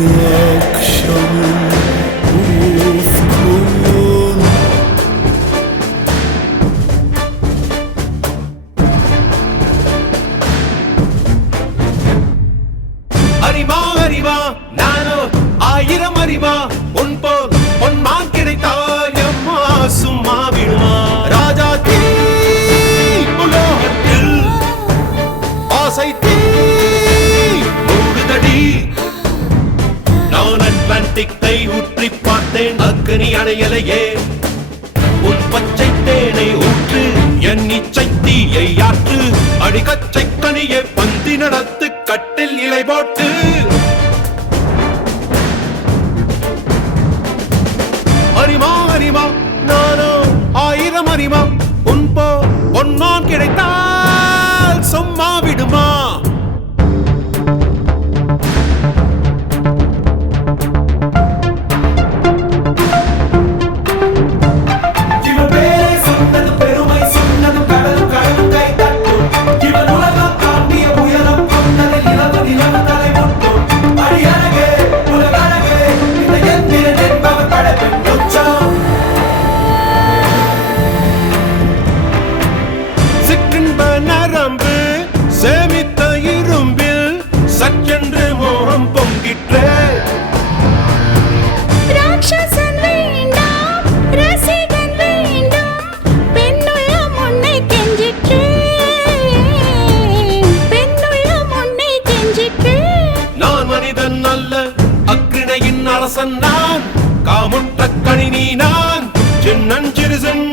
akşamın ufkun அறிவா அறிவா நானோ ஆயிரம் அறிவா உன் போல் பொன்மான் கிடைத்தால் எம்மா சும்மா விடுமா ராஜா தீ உலோகத்தில் ஆசை தீ மூடுதடி நான் அட்லாண்டிக்கை ஊற்றி பார்த்தேன் அக்கனி அணையலையே உன் பச்சை தேனை ஊற்று என் இச்சை தீயை ஆற்று அடிக்கச்சை கனியை பந்தி நடத்து கட்டில் இலை போட்டு அறிமா அறிமா நானோ ஆயிரம் அறிமா உன் போ பொன்னான் கிடைத்தால் சும்மா விடுமா நரம்பு சேமித்த இரும்பில் சற்றென்று மோகம் பொங்கிற்றே ராட்சசன் வேண்டாம் ரசிகன் வேண்டும் பெண்ணுள்ளம் உன்னை கெஞ்சிற்றே பெண்ணுள்ளம் உன்னை கெஞ்சிற்றே நான் மனிதன் அல்ல அக்கிணையின் அரசன் நான் காமுற்ற கணினி நான் சின்னஞ்சிறுசன்